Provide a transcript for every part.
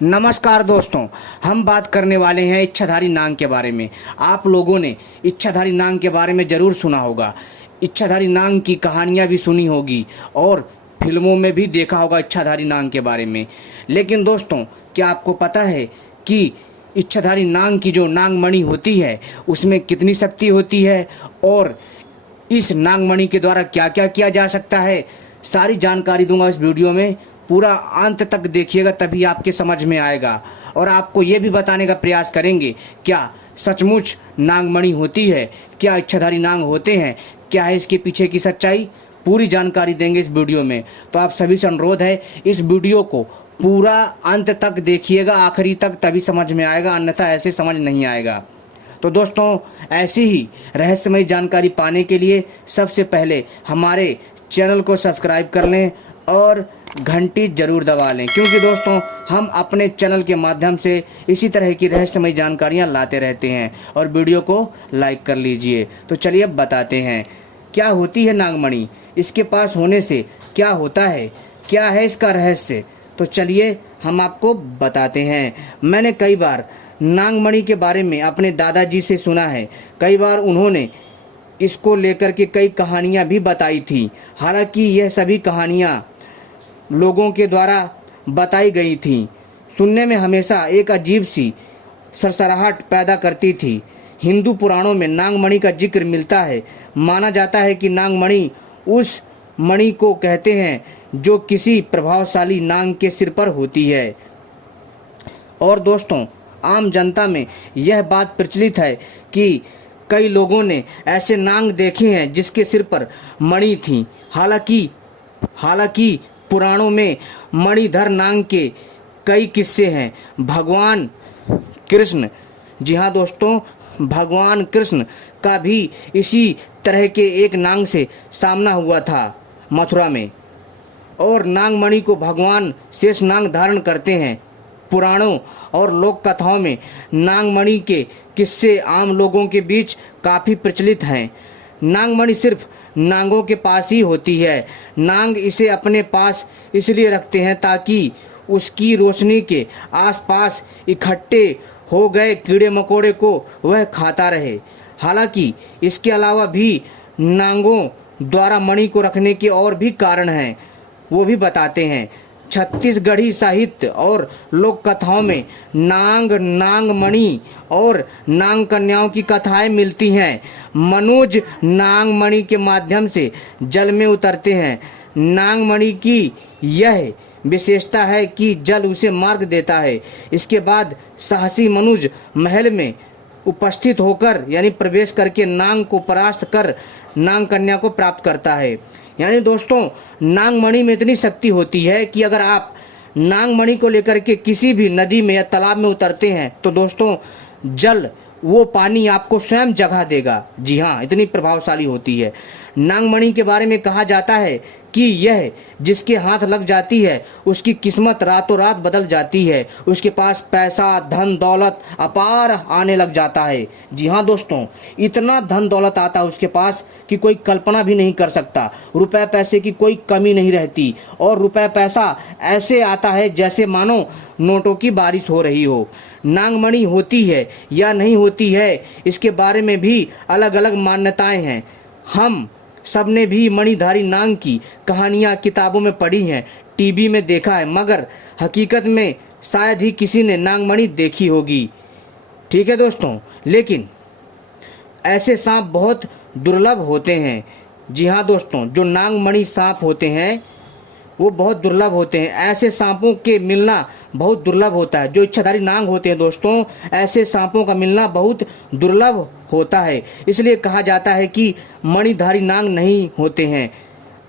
नमस्कार दोस्तों, हम बात करने वाले हैं इच्छाधारी नांग के बारे में। आप लोगों ने इच्छाधारी नांग के बारे में ज़रूर सुना होगा। इच्छाधारी नांग की कहानियाँ भी सुनी होगी और फिल्मों में भी देखा होगा इच्छाधारी नांग के बारे में। लेकिन दोस्तों, क्या आपको पता है कि इच्छाधारी नांग की जो नागमणि होती है उसमें कितनी शक्ति होती है और इस नागमणि के द्वारा क्या क्या किया जा सकता है? सारी जानकारी दूंगा इस वीडियो में। पूरा अंत तक देखिएगा, तभी आपके समझ में आएगा। और आपको ये भी बताने का प्रयास करेंगे क्या सचमुच नागमणि होती है, क्या इच्छाधारी नाग होते हैं, क्या है इसके पीछे की सच्चाई, पूरी जानकारी देंगे इस वीडियो में। तो आप सभी से अनुरोध है, इस वीडियो को पूरा अंत तक देखिएगा, आखिरी तक, तभी समझ में आएगा, अन्यथा ऐसे समझ नहीं आएगा। तो दोस्तों, ऐसी ही रहस्यमय जानकारी पाने के लिए सबसे पहले हमारे चैनल को सब्सक्राइब कर लें और घंटी जरूर दबा लें, क्योंकि दोस्तों हम अपने चैनल के माध्यम से इसी तरह की रहस्यमय जानकारियां लाते रहते हैं। और वीडियो को लाइक कर लीजिए। तो चलिए अब बताते हैं क्या होती है नागमणि, इसके पास होने से क्या होता है, क्या है इसका रहस्य। तो चलिए हम आपको बताते हैं। मैंने कई बार नागमणि के बारे में अपने दादाजी से सुना है। कई बार उन्होंने इसको लेकर के कई कहानियाँ भी बताई थी। हालांकि यह सभी कहानियाँ लोगों के द्वारा बताई गई थी, सुनने में हमेशा एक अजीब सी सरसराहट पैदा करती थी। हिंदू पुराणों में नागमणि का जिक्र मिलता है। माना जाता है कि नागमणि उस मणि को कहते हैं जो किसी प्रभावशाली नाग के सिर पर होती है। और दोस्तों, आम जनता में यह बात प्रचलित है कि कई लोगों ने ऐसे नाग देखे हैं जिसके सिर पर मणि थी। हालांकि पुराणों में मणिधर नाग के कई किस्से हैं। भगवान कृष्ण, जी हाँ दोस्तों, भगवान कृष्ण का भी इसी तरह के एक नाग से सामना हुआ था मथुरा में। और नागमणि को भगवान शेषनाग धारण करते हैं। पुराणों और लोक कथाओं में नागमणि के किस्से आम लोगों के बीच काफ़ी प्रचलित हैं। नागमणि सिर्फ नागों के पास ही होती है। नाग इसे अपने पास इसलिए रखते हैं ताकि उसकी रोशनी के आसपास इकट्ठे हो गए कीड़े मकोड़े को वह खाता रहे। हालांकि इसके अलावा भी नागों द्वारा मणि को रखने के और भी कारण हैं, वो भी बताते हैं। छत्तीसगढ़ी साहित्य और लोक कथाओं में नाग, नागमणि और नाग कन्याओं की कथाएं मिलती हैं। मनुज नागमणि के माध्यम से जल में उतरते हैं। नागमणि की यह विशेषता है कि जल उसे मार्ग देता है। इसके बाद साहसी मनुज महल में उपस्थित होकर यानी प्रवेश करके नाग को परास्त कर नाग कन्या को प्राप्त करता है। यानी दोस्तों, नागमणि में इतनी शक्ति होती है कि अगर आप नागमणि को लेकर के किसी भी नदी में या तालाब में उतरते हैं तो दोस्तों जल, वो पानी आपको स्वयं जगा देगा। जी हाँ, इतनी प्रभावशाली होती है। नागमणि के बारे में कहा जाता है कि यह जिसके हाथ लग जाती है उसकी किस्मत रातों रात बदल जाती है। उसके पास पैसा, धन दौलत अपार आने लग जाता है। जी हाँ दोस्तों, इतना धन दौलत आता है उसके पास कि कोई कल्पना भी नहीं कर सकता। रुपए पैसे की कोई कमी नहीं रहती और रुपए पैसा ऐसे आता है जैसे मानो नोटों की बारिश हो रही हो। नागमणि होती है या नहीं होती है, इसके बारे में भी अलग अलग मान्यताएं हैं। हम सबने भी मणिधारी नाग की कहानियाँ किताबों में पढ़ी हैं, टीवी में देखा है, मगर हकीकत में शायद ही किसी ने नागमणि देखी होगी। ठीक है दोस्तों, लेकिन ऐसे सांप बहुत दुर्लभ होते हैं। जी हाँ दोस्तों, जो नागमणि सांप होते हैं वो बहुत दुर्लभ होते हैं। ऐसे सांपों के मिलना बहुत दुर्लभ होता है। जो इच्छाधारी नाग होते हैं दोस्तों, ऐसे सांपों का मिलना बहुत दुर्लभ होता है। इसलिए कहा जाता है कि मणिधारी नाग नहीं होते हैं।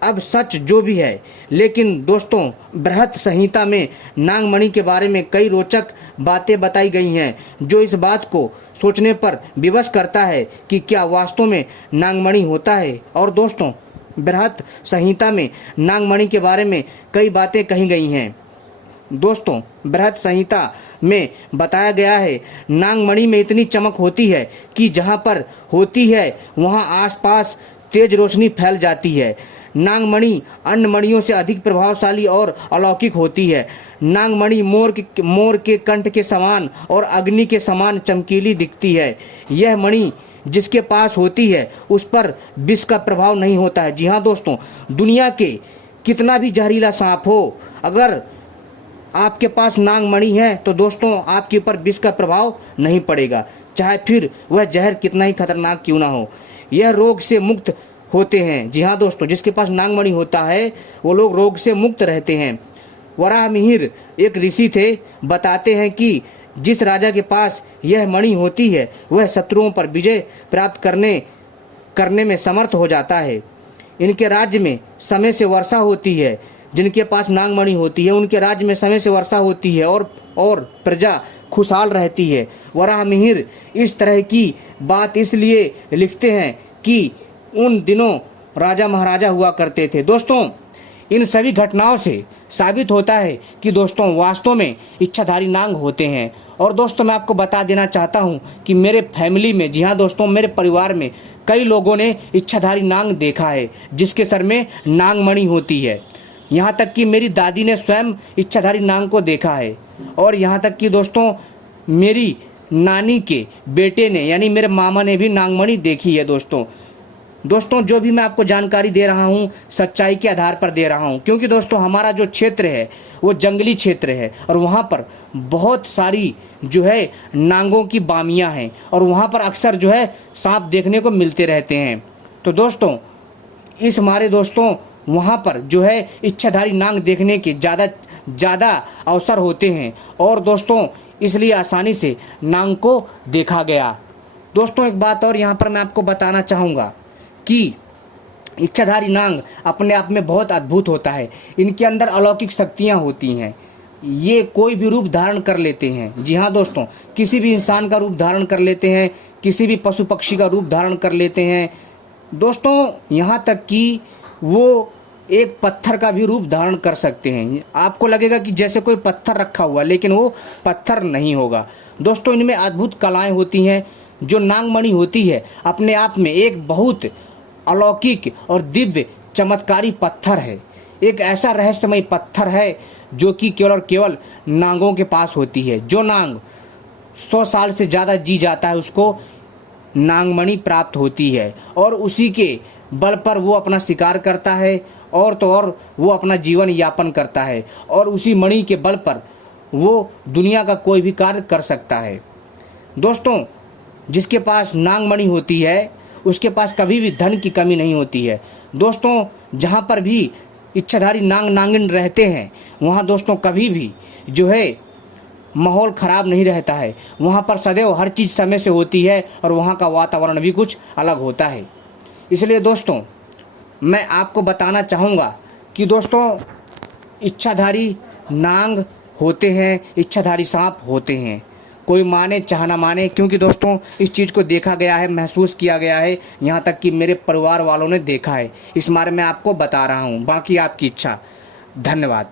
अब सच जो भी है, लेकिन दोस्तों बृहत संहिता में नागमणि के बारे में कई रोचक बातें बताई गई हैं जो इस बात को सोचने पर विवश करता है कि क्या वास्तव में नागमणि होता है। और दोस्तों, बृहत संहिता में नागमणि के बारे में कई बातें कही गई हैं। दोस्तों, बृहत संहिता में बताया गया है नागमणि में इतनी चमक होती है कि जहाँ पर होती है वहाँ आसपास तेज रोशनी फैल जाती है। नागमणि अन्य मणियों से अधिक प्रभावशाली और अलौकिक होती है। नागमणि मोर के कंठ के समान और अग्नि के समान चमकीली दिखती है। यह मणि जिसके पास होती है उस पर विष का प्रभाव नहीं होता है। जी हाँ दोस्तों, दुनिया के कितना भी जहरीला सांप हो, अगर आपके पास नागमणि है तो दोस्तों आपके ऊपर विष का प्रभाव नहीं पड़ेगा, चाहे फिर वह जहर कितना ही खतरनाक क्यों ना हो। यह रोग से मुक्त होते हैं। जी हाँ दोस्तों, जिसके पास नागमणि होता है वो लोग रोग से मुक्त रहते हैं। वराहमिहिर एक ऋषि थे, बताते हैं कि जिस राजा के पास यह मणि होती है वह शत्रुओं पर विजय प्राप्त करने में समर्थ हो जाता है। इनके राज्य में समय से वर्षा होती है। जिनके पास नागमणि होती है उनके राज्य में समय से वर्षा होती है और प्रजा खुशहाल रहती है। वराहमिहिर इस तरह की बात इसलिए लिखते हैं कि उन दिनों राजा महाराजा हुआ करते थे। दोस्तों, इन सभी घटनाओं से साबित होता है कि दोस्तों वास्तव में इच्छाधारी नाग होते हैं। और दोस्तों मैं आपको बता देना चाहता हूं कि मेरे फैमिली में, जी हाँ दोस्तों, मेरे परिवार में कई लोगों ने इच्छाधारी नाग देखा है जिसके सर में नागमणि होती है। यहाँ तक कि मेरी दादी ने स्वयं इच्छाधारी नाग को देखा है। और यहाँ तक कि दोस्तों मेरी नानी के बेटे ने यानी मेरे मामा ने भी नागमणि देखी है। दोस्तों जो भी मैं आपको जानकारी दे रहा हूँ सच्चाई के आधार पर दे रहा हूँ, क्योंकि दोस्तों हमारा जो क्षेत्र है वो जंगली क्षेत्र है और वहाँ पर बहुत सारी जो है नांगों की बामियाँ हैं और वहाँ पर अक्सर जो है सांप देखने को मिलते रहते हैं। तो दोस्तों इस हमारे दोस्तों वहाँ पर जो है इच्छाधारी नाग देखने के ज़्यादा अवसर होते हैं और दोस्तों इसलिए आसानी से नाग को देखा गया। दोस्तों एक बात और यहाँ पर मैं आपको बताना चाहूँगा कि इच्छाधारी नाग अपने आप में बहुत अद्भुत होता है। इनके अंदर अलौकिक शक्तियाँ होती हैं। ये कोई भी रूप धारण कर लेते हैं। जी हाँ दोस्तों, किसी भी इंसान का रूप धारण कर लेते हैं, किसी भी पशु पक्षी का रूप धारण कर लेते हैं। दोस्तों यहाँ तक कि वो एक पत्थर का भी रूप धारण कर सकते हैं। आपको लगेगा कि जैसे कोई पत्थर रखा हुआ, लेकिन वो पत्थर नहीं होगा। दोस्तों इनमें अद्भुत कलाएं होती हैं। जो नागमणि होती है अपने आप में एक बहुत अलौकिक और दिव्य चमत्कारी पत्थर है। एक ऐसा रहस्यमय पत्थर है जो कि केवल और केवल नागों के पास होती है। जो नाग 100 साल से ज़्यादा जी जाता है उसको नागमणि प्राप्त होती है और उसी के बल पर वो अपना शिकार करता है और तो और वो अपना जीवन यापन करता है और उसी मणि के बल पर वो दुनिया का कोई भी कार्य कर सकता है। दोस्तों जिसके पास नागमणि होती है उसके पास कभी भी धन की कमी नहीं होती है। दोस्तों जहाँ पर भी इच्छाधारी नाग नागिन रहते हैं वहाँ दोस्तों कभी भी जो है माहौल ख़राब नहीं रहता है। वहाँ पर सदैव हर चीज़ समय से होती है और वहाँ का वातावरण भी कुछ अलग होता है। इसलिए दोस्तों मैं आपको बताना चाहूँगा कि दोस्तों इच्छाधारी नाग होते हैं, इच्छाधारी सांप होते हैं। कोई माने चाहे ना माने, क्योंकि दोस्तों इस चीज़ को देखा गया है, महसूस किया गया है, यहाँ तक कि मेरे परिवार वालों ने देखा है। इस बारे में आपको बता रहा हूँ, बाकी आपकी इच्छा। धन्यवाद।